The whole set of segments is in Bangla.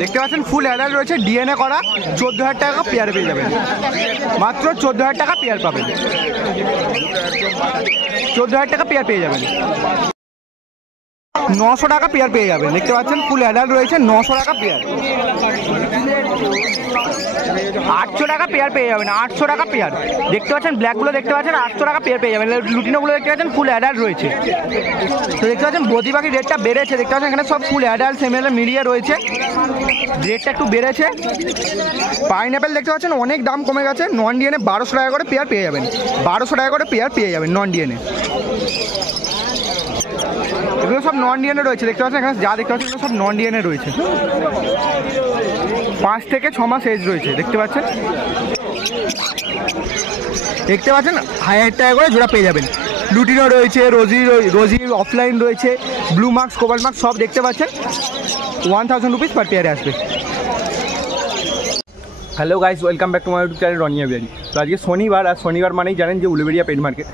দেখতে পাচ্ছেন ফুল অ্যাডাল্ট রয়েছে, ডিএনএ করা, 14,000 টাকা পেয়ার পেয়ে যাবেন। মাত্র 14,000 টাকা পেয়ার পাবেন, 14,000 টাকা পেয়ার পেয়ে যাবেন। 900 টাকা পেয়ার পেয়ে যাবেন। দেখতে পাচ্ছেন ফুল অ্যাডাল্ট রয়েছে, 900 টাকা পেয়ার। 800 টাকা পেয়ার পেয়ে যাবেন, 800 টাকা পেয়ার। দেখতে পাচ্ছেন ব্ল্যাকগুলো দেখতে পাচ্ছেন 800 টাকা পেয়ার পেয়ে যাবেন। লুটিনোগুলো দেখতে পাচ্ছেন ফুল অ্যাডাল্ট রয়েছে। তো দেখতে পাচ্ছেন বদি পাখির রেটটা বেড়েছে, দেখতে পাচ্ছেন এখানে সব ফুল অ্যাডাল্ট সেমিনার মিলিয়ে রয়েছে, রেটটা একটু বেড়েছে। পাইনঅ্যাপেল দেখতে পাচ্ছেন অনেক দাম কমে গেছে, নন ডিএনএ 1200 টাকা করে পেয়ার পেয়ে যাবেন, 1200 টাকা করে পেয়ার পেয়ে যাবেন নন ডিএনএ। এগুলো সব নন ডিএনএ রয়েছে, দেখতে পাচ্ছেন এখানে যা দেখতে পাচ্ছেন এগুলো সব নন ডিএনএ রয়েছে। 5 থেকে 6 মাস এজ রয়েছে, দেখতে পাচ্ছেন। দেখতে পাচ্ছেন 1000 টাকা করে জোড়া পেয়ে যাবেন। লুটিনো রয়েছে, রোজি অফলাইন রয়েছে, ব্লু মার্কস, কোবাল্ট মার্কস সব দেখতে পাচ্ছেন। 1000 রুপিস পার পেয়ারে আসবে। Hello guys, welcome back to my YouTube channel Rony Aviary. তো আজকে শনিবার, আর শনিবার মানেই জানেন যে উলুবেড়িয়া পেট মার্কেট।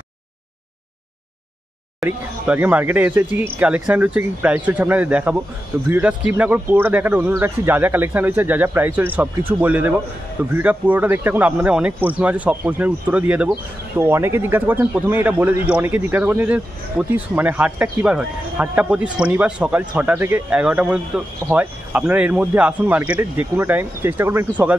তো আজকে মার্কেটে এসেছি, কি কালেকশান রয়েছে, কি প্রাইস রয়েছে আপনাদের দেখাবো। তো ভিডিওটা স্কিপ না করে পুরোটা দেখার অনুরোধ রাখছি। যা যা কালেকশান রয়েছে, যা যা প্রাইস রয়েছে সব কিছু বলে দেবো। তো ভিডিওটা পুরোটা দেখতে এখন আপনাদের অনেক প্রশ্ন আছে, সব প্রশ্নের উত্তরও দিয়ে দেবো। তো অনেকে জিজ্ঞাসা করছেন, প্রথমে এটা বলে দিই যে অনেকে জিজ্ঞাসা করছেন যে হাটটা কী বার হয়। হাটটা প্রতি শনিবার সকাল 6টা থেকে 11টা পর্যন্ত হয়। আপনারা এর মধ্যে আসুন মার্কেটে, যে কোনো টাইম চেষ্টা করবেন একটু সকাল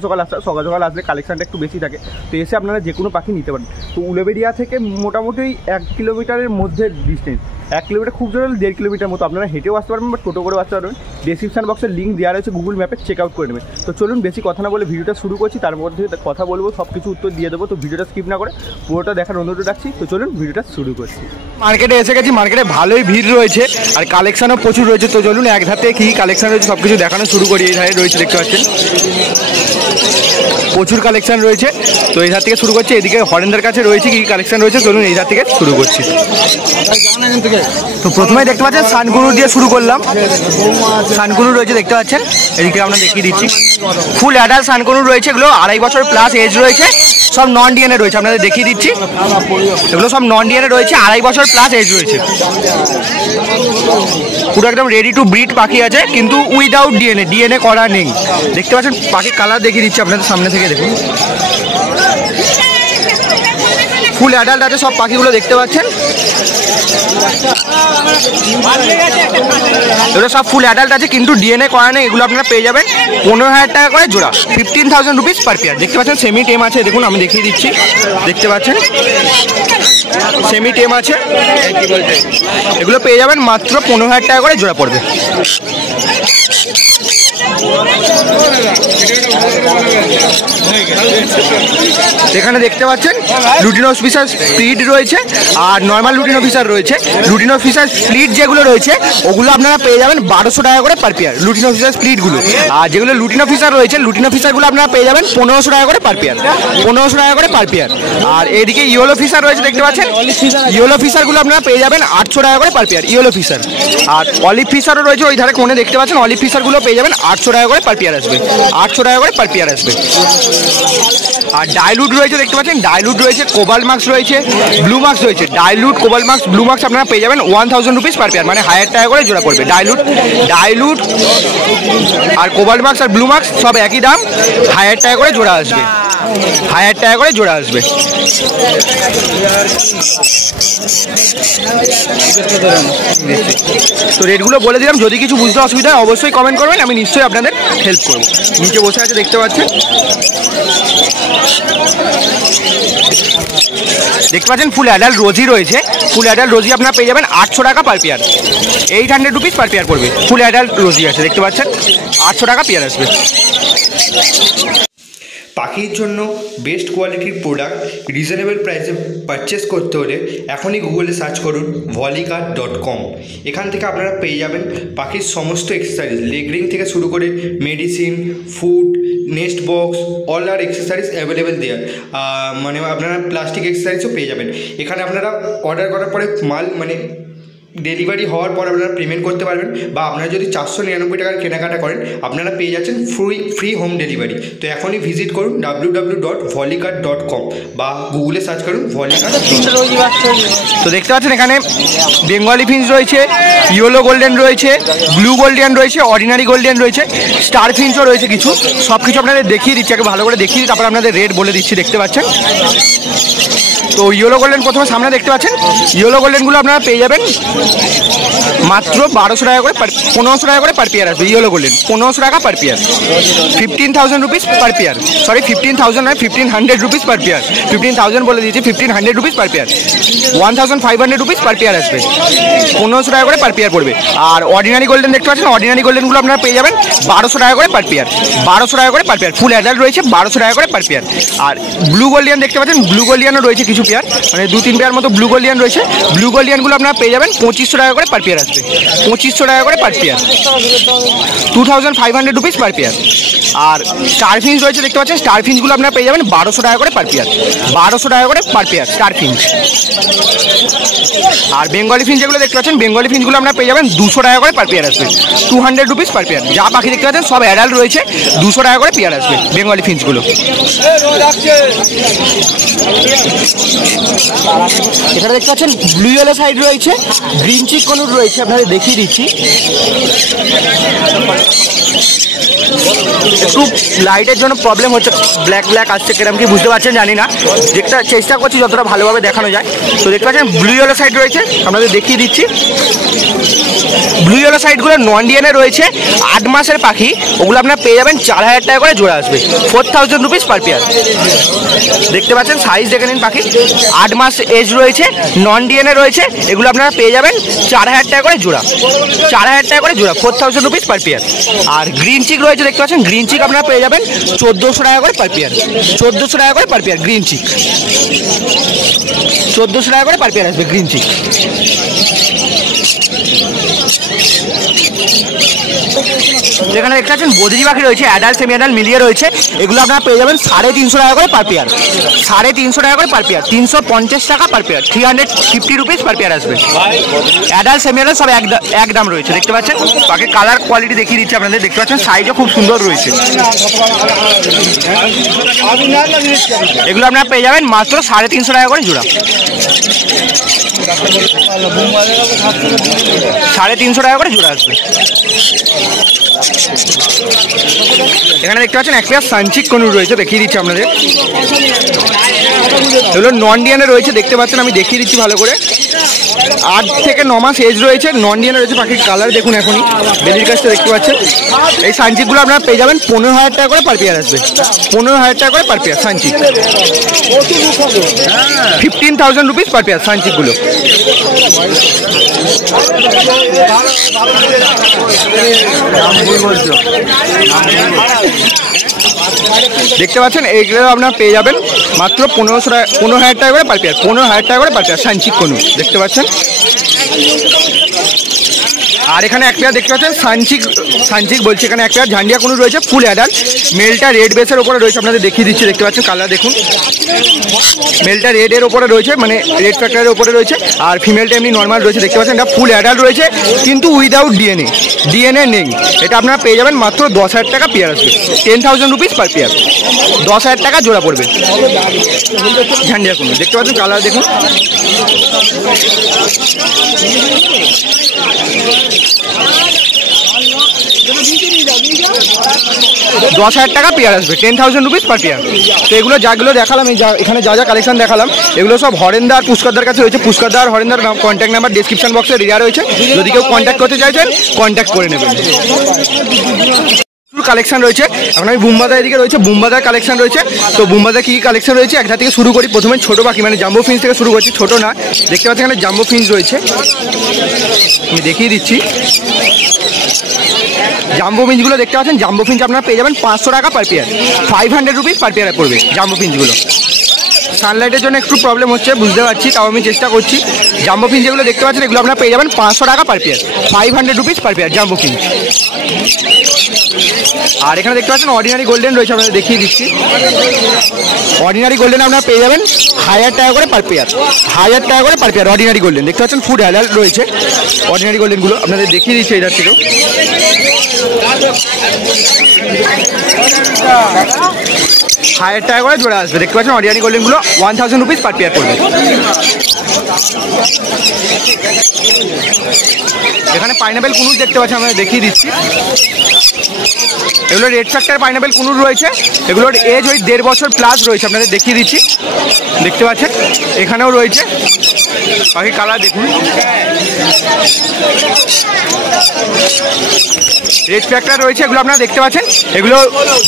সকাল আসলে কালেকশানটা একটু বেশি থাকে। তো এসে আপনারা যে কোনো পাখি নিতে পারেন। তো উলুবেড়িয়া থেকে মোটামুটি 1 কিলোমিটারের মধ্যে ডিস্টেন্স, 1 কিলোমিটার খুব জোরে 1.5 কিলোমিটার মতো। আপনারা হেঁটেও আসতে পারবেন বা টোটো করেও আসতে পারবেন। ডেসক্রিপশন বক্সের লিঙ্ক দেওয়া রয়েছে, গুগল ম্যাপে চেক আউট করে নেবেন। তো চলুন বেশি কথা না বলে ভিডিওটা শুরু করছি, তার মধ্যে কথা বলবো, সব কিছু উত্তর দিয়ে দেবো। তো ভিডিওটা স্কিপ না করে পুরোটা দেখার অনুরোধ রাখছি। তো চলুন ভিডিওটা শুরু করছি। মার্কেটে এসে গেছি, মার্কেটে ভালোই ভিড় রয়েছে আর কালেকশানও প্রচুর রয়েছে। তো চলুন এক ধাতে কী কালেকশান রয়েছে সব কিছু দেখানো শুরু করি। এই ধারে রয়েছে, দেখতে পাচ্ছেন প্রচুর কালেকশান রয়েছে। তো এই ধার থেকে শুরু করছি, এদিকে হরেন্দার কাছে রয়েছে কী কালেকশান রয়েছে, চলুন এই ধার থেকে শুরু করছি। তো প্রথমে দেখতে পাচ্ছেন সানকুনু দিয়ে শুরু করলাম। সানকুনু রয়েছে, দেখতে পাচ্ছেন, এদিকে আমরা দেখিয়ে দিচ্ছি। ফুল অ্যাডাল্ট সানকুনু রয়েছে, এগুলো 2.5 বছর প্লাস এজ রয়েছে, সব নন ডিএনএ রয়েছে, আপনাদের দেখিয়ে দিচ্ছি। এগুলো সব নন ডিএনএ রয়েছে, 2.5 বছর প্লাস এজ রয়েছে। পুরো একদম রেডি টু ব্রিড পাখি আছে, কিন্তু উইদাউট ডিএনএ করা নেই। দেখতে পাচ্ছেন পাখির কালার দেখিয়ে দিচ্ছি আপনাদের সামনে থেকে, দেখুন ফুল অ্যাডাল্ট আছে সব পাখিগুলো, দেখতে পাচ্ছেন এগুলো সব ফুল অ্যাডাল্ট আছে কিন্তু ডিএনএ করা নেই। এগুলো আপনারা পেয়ে যাবেন 15,000 টাকা করে জোড়া, 15,000 রুপিস পার পেয়ার। দেখতে পাচ্ছেন সেমি টেম আছে, দেখুন আমি দেখিয়ে দিচ্ছি, দেখতে পাচ্ছেন সেমি টেম আছে, এগুলো পেয়ে যাবেন মাত্র 15,000 টাকা করে জোড়া পড়বে। এখানে দেখতে পাচ্ছেন লুটিনো ফিশার স্প্লিট রয়েছে আর নর্মাল লুটিনো ফিশার রয়েছে। লুটিনো ফিশার স্প্লিট যেগুলো রয়েছে ওগুলো আপনারা পেয়ে যাবেন 1200 টাকা করে পার পেয়ার, লুটিনো ফিশার স্প্লিটগুলো। আর যেগুলো লুটিনো ফিশার রয়েছে, লুটিনো ফিশারগুলো আপনারা পেয়ে যাবেন 1500 টাকা করে পার পেয়ার, 1500 টাকা করে পার পেয়ার। আর এদিকে ইয়েলো ফিশার রয়েছে, দেখতে পাচ্ছেন ইয়েলো ফিশারগুলো আপনারা পেয়ে যাবেন 800 টাকা করে পার পেয়ার, ইয়েলো ফিশার। আর অলিভ ফিশারও রয়েছে ওই ধারে কোণে, দেখতে পাচ্ছেন অলিভ ফিশারগুলো পেয়ে যাবেন 800 টাকা করে পার পেয়ার আসবে, 800 টাকা করে পার পেয়ার আসবে। আর ডাইলুট রয়েছে, দেখতে পাচ্ছেন ডাইলুট রয়েছে, কোবাল্ট মার্কস রয়েছে, ব্লু মার্কস রয়েছে। Dilute, cobalt marks, blue marks আপনারা পেয়ে যাবেন 1000 রুপিস পার পেয়ার, মানে 1000 টাকা করে জোড়া পড়বে। ডাইলুট আর কোবাল্ট মার্কস আর ব্লু মার্কস সব একই দাম, 1000 টাকা করে জোড়া আসবে, 1000 টাকা করে জোড়া আসবে। তো রেটগুলো বলে দিলাম, যদি কিছু বুঝতে অসুবিধা হয় অবশ্যই কমেন্ট করবেন, আমি নিশ্চয়ই আপনাদের হেল্প করবো। নিচে বসে আছে, দেখতে পাচ্ছেন, দেখতে পাচ্ছেন ফুল অ্যাডাল্ট রোজি রয়েছে। ফুল অ্যাডাল্ট রোজি আপনারা পেয়ে যাবেন 800 টাকা per pair, 800 rupees per pair পড়বে। ফুল অ্যাডাল্ট রোজি আছে, দেখতে পাচ্ছেন 800 টাকা পেয়ার আসবে। পাখির জন্য বেস্ট কোয়ালিটির প্রোডাক্ট রিজনেবল প্রাইসে পারচেস করতে হলে এখনই গুগলে সার্চ করুন volicart.com। এখান থেকে আপনারা পেয়ে যাবেন পাখির সমস্ত এক্সেসরিজ, লেগ রিং থেকে শুরু করে medicine, food, nest box, all আর এক্সেসরিজ অ্যাভেলেবেল দেওয়ার, মানে আপনারা প্লাস্টিক এক্সেসরিজও পেয়ে যাবেন। এখানে আপনারা অর্ডার করার পরে মাল ডেলিভারি হওয়ার পর আপনারা পেমেন্ট করতে পারবেন, বা আপনারা যদি 499 টাকার কেনাকাটা করেন আপনারা পেয়ে যাচ্ছেন ফ্রি হোম ডেলিভারি। তো এখনই ভিজিট করুন www.volicart.com বা গুগলে সার্চ করুন ভলিকার্ট। তো দেখতে পাচ্ছেন এখানে বেঙ্গলি ফিঞ্চ রয়েছে, ইয়েলো গোল্ডেন রয়েছে, ব্লু গোল্ডেন রয়েছে, অর্ডিনারি গোল্ডেন রয়েছে, স্টার ফিঞ্চও রয়েছে কিছু। সব কিছু আপনাদের দেখিয়ে দিচ্ছি, আগে ভালো করে দেখিয়ে দিই, তারপর আপনাদের রেট বলে দিচ্ছি। দেখতে পাচ্ছেন তো ইয়েলো গোল্ডেন প্রথমে সামনে দেখতে পাচ্ছেন। ইয়েলো গোল্ডেনগুলো আপনারা পেয়ে যাবেন মাত্র 1200 টাকা করে, 1500 টাকা করে পার পেয়ার আসবে। ইয়েলো গোল্ডেন 1500 টাকা per pair, 15,000 rupees per pair. Sorry 15,000 নয়, 1500 রুপিস পার পেয়ার। 15,000 বলে দিয়েছি, 1500 rupees per pair, 1500 rupees per pair আসবে। 1500 টাকা করে পার পেয়ার পড়বে। আর অর্ডিনারি গোল্ডেন দেখতে পাচ্ছেন, অর্ডিনারি গোল্ডেনগুলো আপনারা পেয়ে যাবেন 1200 টাকা করে পার পেয়ার, 1200 টাকা করে পার পেয়ার। ফুল অ্যাডাল্ট রয়েছে 1200 টাকা করে পার পেয়ার। আর ব্লু গোল্ডিয়ান দেখতে পাচ্ছেন, ব্লু গোল্ডিয়ানও রয়েছে কিছু পেয়ার, মানে 2-3 পেয়ার মতো ব্লু গোল্ডিয়ান রয়েছে। ব্লু গোল্ডিয়ানগুলো আপনারা পেয়ে যাবেন 2500 টাকা করে পার পেয়ার আসবে, 2500 টাকা করে per pair, 2500 rupees per pair. আর স্টার ফিঞ্চ রয়েছে দেখতে পাচ্ছেন, স্টার ফিঞ্চগুলো আপনারা পেয়ে যাবেন 1200 টাকা করে পার পেয়ার, 1200 টাকা করে পার পেয়ার স্টার ফিঞ্চ। আর বেঙ্গলি ফিঞ্চ যেগুলো দেখতে পাচ্ছেন, বেঙ্গলি ফিঞ্চগুলো আপনারা পেয়ে যাবেন 200 টাকা করে পার পেয়ার আসবে, 200 রুপিস পার পেয়ার। যা পাখি দেখতে পাচ্ছেন সব অ্যাডাল্ট রয়েছে, 200 টাকা করে পেয়ার আসবে বেঙ্গলি ফিঞ্চগুলো। এখানে দেখতে পাচ্ছেন ব্লু ইয়েলো সাইড রয়েছে, গ্রিন চিক কনুর রয়েছে, আপনাদের দেখিয়ে দিচ্ছি। একটু লাইটের জন্য প্রবলেম হচ্ছে, ব্ল্যাক ব্ল্যাক আসছে, কিরকম কি বুঝতে পারছেন জানি না, যেটা চেষ্টা করছি যতটা ভালোভাবে দেখানো যায়। তো দেখতে পাচ্ছেন ব্লু ইয়েলো সাইড রয়েছে, আপনাদের দেখিয়ে দিচ্ছি। ব্লু ইয়েলো সাইডগুলো নন ডিএনএ রয়েছে, 8 মাসের পাখি, ওগুলো আপনারা পেয়ে যাবেন 4000 টাকা করে জোড়া আসবে, 4000 রুপিস পার পেয়ার। দেখতে পাচ্ছেন সাইজ দেখে নিন পাখি, 8 মাস এজ রয়েছে, নন ডিএনএ রয়েছে, এগুলো আপনারা পেয়ে যাবেন 4000 টাকা করে জোড়া, 4000 টাকা করে জোড়া, 4000 রুপিস পার পেয়ার। আর গ্রিন চিক রয়েছে দেখতে পাচ্ছেন, গ্রিন চিক আপনারা পেয়ে যাবেন 1400 টাকা করে পার পেয়ার, 1400 টাকা করে পার পেয়ার গ্রিন চিক, 1400 টাকা করে পার পেয়ার আসবে গ্রিন চিক। যেখানে দেখতে পাচ্ছেন বদ্রি পাখি রয়েছে, অ্যাডাল্ট সেমি অ্যাডাল্ট মিলিয়ে রয়েছে, এগুলো আপনারা পেয়ে যাবেন 350 টাকা করে পার পেয়ার, 350 টাকা করে পার পেয়ার, 350 টাকা per pair, 350 rupees per pair আসবে। অ্যাডাল্ট সেমি অ্যাডাল্ট সব এক দাম রয়েছে। দেখতে পাচ্ছেন পাখির কালার কোয়ালিটি দেখিয়ে দিচ্ছি আপনাদের, দেখতে পাচ্ছেন সাইজও খুব সুন্দর রয়েছে। এগুলো আপনারা পেয়ে যাবেন মাত্র 350 টাকা করে জোড়া, 350 টাকা করে জোড়া আসবে। এখানে দেখতে পাচ্ছেন এক পেয়ার সানচিক কনুর রয়েছে, দেখিয়ে দিচ্ছি আপনাদের। এগুলো নন ডিএনএ রয়েছে, দেখতে পাচ্ছেন আমি দেখিয়ে দিচ্ছি ভালো করে। 8 থেকে 9 মাস এজ রয়েছে, নন ডিএনএ রয়েছে। পাখির কালার দেখুন এখনই, বেলির কাছটা দেখতে পাচ্ছেন। এই সানচিকগুলো আপনারা পেয়ে যাবেন 15000 টাকা করে পার পেয়ার আসবে, 15000 টাকা করে পার পেয়ার সানচিক, 15,000 রুপিস পার পেয়ার সানচিকগুলো। দেখতে পাচ্ছেন এইগুলো আপনারা পেয়ে যাবেন মাত্র 15,000 টাকা করে পার পেয়ার, 15,000 টাকা করে পার পেয়ার সানচিক কনু দেখতে পাচ্ছেন। আর এখানে এক পেয়ার দেখতে পাচ্ছেন সানচিক বলছি, এখানে এক পেয়ার ঝান্ডিয়া কনু রয়েছে, ফুল অ্যাডাল্ট। মেলটা রেড বেসের ওপরে রয়েছে, আপনাদের দেখিয়ে দিচ্ছি। দেখতে পাচ্ছেন কালার দেখুন, মেলটা রেডের ওপরে রয়েছে, মানে রেড ফ্যাক্টরের ওপরে রয়েছে, আর ফিমেলটা এমনি নর্মাল রয়েছে। দেখতে পাচ্ছেন এটা ফুল অ্যাডাল্ট রয়েছে, কিন্তু উইদাউট ডিএনএ নেই। এটা আপনারা পেয়ে যাবেন মাত্র 10,000 টাকা পেয়ার আসবে, 10,000 রুপিস পার পেয়ার, 10,000 টাকা জোড়া পড়বে ঝান্ডিয়া কনু। দেখতে পাচ্ছেন কালার দেখুন। 10,000 টাকা পেয়ার আসবে, 10,000 রুপিস পার পেয়ার। তো এগুলো যাগুলো দেখালাম, এখানে যা যা কালেকশন দেখালাম, এগুলো সব হরেন্দার পুষ্করদার কাছে রয়েছে। পুষ্করদার হরেন্দার কন্ট্যাক্ট নাম্বার ডিসক্রিপশন বক্সে দেওয়া রয়েছে, যদি কেউ কন্ট্যাক্ট করতে চাইছেন কন্ট্যাক্ট করে নেবেন। কালেকশন রয়েছে এখন, আমি বুমবাজার এদিকে রয়েছে, বুমবাজার কালেকশন রয়েছে। তো বুমবাজার কী কালেকশন রয়েছে একটা থেকে শুরু করি। প্রথমে ছোটো পাখি মানে জাম্বো ফিঞ্চ থেকে শুরু করছি, ছোটো না। দেখতে পাচ্ছি এখানে জাম্বো ফিঞ্চ রয়েছে, আমি দেখিয়ে দিচ্ছি। জাম্বো ফিঞ্চগুলো দেখতে পাচ্ছেন, জাম্বো ফিঞ্চ আপনারা পেয়ে যাবেন 500 টাকা পার পেয়ার, 500 রুপিস পার পেয়ারে পড়বে জাম্বো ফিঞ্চগুলো। সানলাইটের জন্য একটু প্রবলেম হচ্ছে বুঝতে পারছি, তাও আমি চেষ্টা করছি। জাম্বো ফিঞ্চ যেগুলো দেখতে পাচ্ছেন এগুলো আপনারা পেয়ে যাবেন 500 টাকা per pair, 500 rupees per pair jumbo finch. আর এখানে দেখতে পাচ্ছেন অর্ডিনারি গোল্ডেন রয়েছে, আপনাদের দেখিয়ে দিচ্ছি। অর্ডিনারি গোল্ডেন আপনারা পেয়ে যাবেন 1000 টাকা করে পার পেয়ার, 1000 টাকা করে পার পেয়ার অর্ডিনারি গোল্ডেন। দেখতে পাচ্ছেন ফুড অ্যালার্ট রয়েছে অর্ডিনারি গোল্ডেনগুলো, আপনাদের দেখিয়ে দিচ্ছি এটার থেকেও। 1000 টাকা করে জোড়া আসবে। দেখতে পাচ্ছেন অর্ডিনারি গোল্ডেনগুলো 1000 রুপিস পার পেয়ার পড়বে। এখানে পাইনাপেল কুনুর দেখতে পাচ্ছেন, আমরা দেখিয়ে দিচ্ছি। এগুলো রেড ফ্যাক্টর পাইনাপেল কুনুর রয়েছে, এগুলোর এজ ওই 1.5 বছর প্লাস রয়েছে, আপনাদের দেখিয়ে দিচ্ছি। দেখতে পাচ্ছেন এখানেও রয়েছে, বাকি কালার দেখুন। রেড ফ্যাক্টর রয়েছে, এগুলো আপনারা দেখতে পাচ্ছেন, এগুলো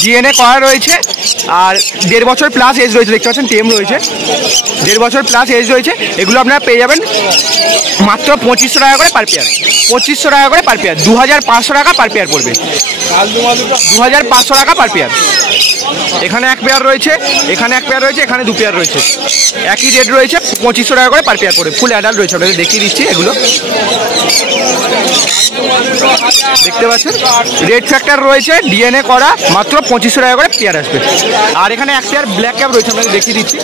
ডিএনএ করা রয়েছে আর 1.5 বছর প্লাস এজ রয়েছে। দেখতে পাচ্ছেন টেম রয়েছে, 1.5 বছর প্লাস এজ রয়েছে। এগুলো আপনারা পেয়ে যাবেন মাত্র 2500 টাকা করে পার পেয়ার, 2500 টাকা করে পার পেয়ার, 2500 টাকা পার পেয়ার পড়বে, 2500 টাকা পার পেয়ার। এখানে এক পেয়ার রয়েছে, এখানে এক পেয়ার রয়েছে, এখানে 2 পেয়ার রয়েছে, একই রেট রয়েছে, 2500 টাকা করে পার পেয়ার পড়বে। ফুল অ্যাডাল্ট রয়েছে, আপনাদের দেখিয়ে দিচ্ছি। এগুলো দেখতে পাচ্ছেন রেড ফ্যাক্টর রয়েছে, ডিএনএ করা, মাত্র 2500 টাকা করে পেয়ার আসবে। আর এখানে এক পেয়ার ব্ল্যাক ক্যাপ রয়েছে, আপনাদের দেখিয়ে দিচ্ছি।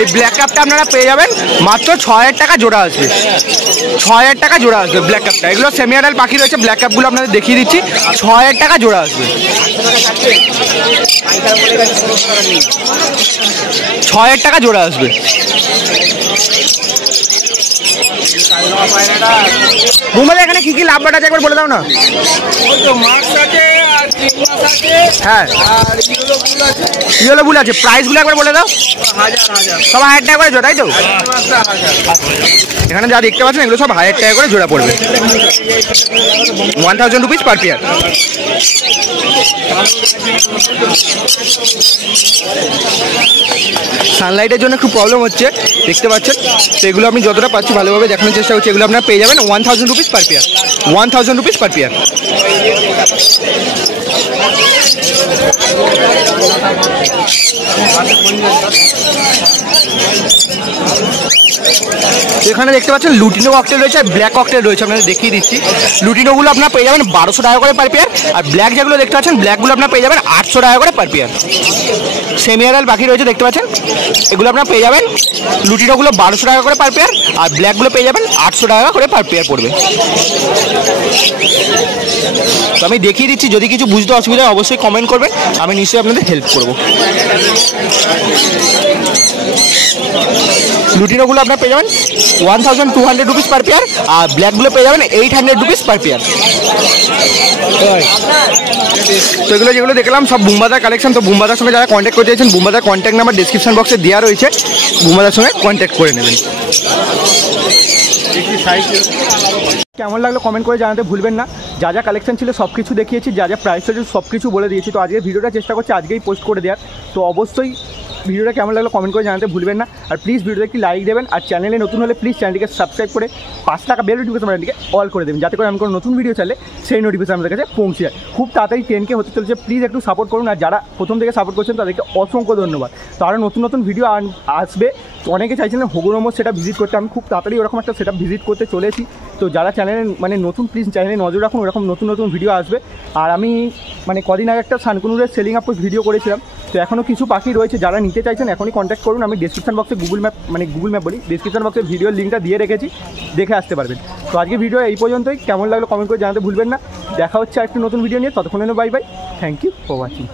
এই ব্ল্যাক কাপটা আপনারা পেয়ে যাবেন মাত্র 6000 টাকা জোড়া আসবে, 6000 টাকা জোড়া আসবে ব্ল্যাক কাপটা। এগুলো সেমি অ্যাডাল্ট পাখি রয়েছে, ব্ল্যাক কাপগুলো আপনাদের দেখিয়ে দিচ্ছি, 6000 টাকা জোড়া আসবে, 6000 টাকা জোড়া আসবে। বুমবাদা এখানে কি কি লাভ বাট আছে একবার বলে দাও না। হ্যাঁ ইয়েলো বুল আছে, প্রাইসগুলো একবার বলে দাও। সব 1000 টাকা করে জোড়া, তাই তো? এখানে যা দেখতে পাচ্ছেন এগুলো সব 1000 টাকা করে জোড়া পড়বে, 1000 রুপিস পার পেয়ার। সানলাইটের জন্য খুব প্রবলেম হচ্ছে, দেখতে পাচ্ছেন। তো এগুলো আমি যতটা পাচ্ছি ভালোভাবে দেখানোর চেষ্টা করছি। এগুলো আপনারা পেয়ে যাবেন 1000 rupees per pair, 1000 rupees per pair. এখানে দেখতে পাচ্ছেন লুটিনো ককটেল রয়েছে আর ব্ল্যাক ককটেল রয়েছে, আপনাদের দেখিয়ে দিচ্ছি। লুটিনোগুলো আপনারা পেয়ে যাবেন 1200 টাকা করে পার পেয়ার, আর ব্ল্যাক যেগুলো দেখতে পাচ্ছেন ব্ল্যাকগুলো আপনারা পেয়ে যাবেন 800 টাকা করে পার পেয়ার। সেমি অ্যাডাল্ট বাকি রয়েছে, দেখতে পাচ্ছেন এগুলো আপনারা পেয়ে যাবেন। লুটিনোগুলো 1200 টাকা করে পার পেয়ার, আর ব্ল্যাকগুলো পেয়ে যাবেন 800 টাকা করে পার পেয়ার পড়বে। তো আমি দেখিয়ে দিচ্ছি, যদি কিছু বুঝতে অসুবিধা হয় অবশ্যই কমেন্ট করবেন, আমি নিশ্চয়ই আপনাদের হেল্প করব। লুটিনোগুলো আপনারা পেয়ে যাবেন 1200 রুপিস পার পেয়ার, আর ব্ল্যাকগুলো পেয়ে যাবেন 800 রুপিস পার পেয়ার। তো এগুলো যেগুলো দেখলাম সব বুমবাদার কালেকশন। তো বুমবাদার সঙ্গে যারা কন্ট্যাক্ট করতে চাইছেন, বুমবাদার কন্ট্যাক্ট নাম্বার ডিসক্রিপশন বক্সে দেওয়া রয়েছে, বুমবাদার সঙ্গে কন্ট্যাক্ট করে নেবেন। কেমন লাগলো কমেন্ট করে জানাতে ভুলবেন না। যা যা কালেকশন ছিল সব কিছু দেখিয়েছি, যা যা প্রাইস ছিল সব কিছু বলে দিয়েছি। তো আজকে ভিডিওটা চেষ্টা করছি আজকেই পোস্ট করে দেওয়ার। তো অবশ্যই ভিডিওটা কেমন লাগলো কমেন্ট করে জানাতে ভুলবেন না। আর প্লিজ ভিডিওতে একটি লাইক দেবেন, আর চ্যানেলে নতুন হলে প্লিজ চ্যানেলটিকে সাবস্ক্রাইব করে 5 টাকা বেল নোটিফিকেশন বাটনটিকে অল করে দেবেন, যাতে করে আমি কোনো নতুন ভিডিও চাইলে সেই নোটিফিকেশন আমাদের কাছে পৌঁছে যায়। খুব তাড়াতাড়ি 10K হতে চলেছে, প্লিজ একটু সাপোর্ট করুন। আর যারা প্রথম থেকে সাপোর্ট করছেন তাদেরকে অসংখ্য ধন্যবাদ। তো আরও নতুন নতুন ভিডিও আসবে। তো অনেকে চাইছিলেন হোগোরোমো সেটা ভিজিট করতে, আমি খুব তাড়াতাড়ি ওরকম একটা সেটা ভিজিট করতে চলেছি। তো যারা চ্যানেলে নতুন প্লিজ চ্যানেলে নজর রাখুন, ওরকম নতুন নতুন ভিডিও আসবে। আর আমি কদিন আগে একটা সানকুনুরের সেলিং আপ ভিডিও করেছিলাম। তো এখনও কিছু পাখি রয়েছে, যারা নিতে চাইছেন এখনই কন্ট্যাক্ট করুন। আমি ডিসক্রিপশন বক্সে গুগল ম্যাপ বলি, ডিসক্রিপশন বক্সে ভিডিওর লিঙ্কটা দিয়ে রেখেছি, দেখে আসতে পারবেন। তো আজকে ভিডিও এই পর্যন্তই। কেমন লাগলো কমেন্ট করে জানাতে ভুলবেন না। দেখা হচ্ছে আরেকটি নতুন ভিডিও নিয়ে, ততক্ষণ bye bye, thank you for watching.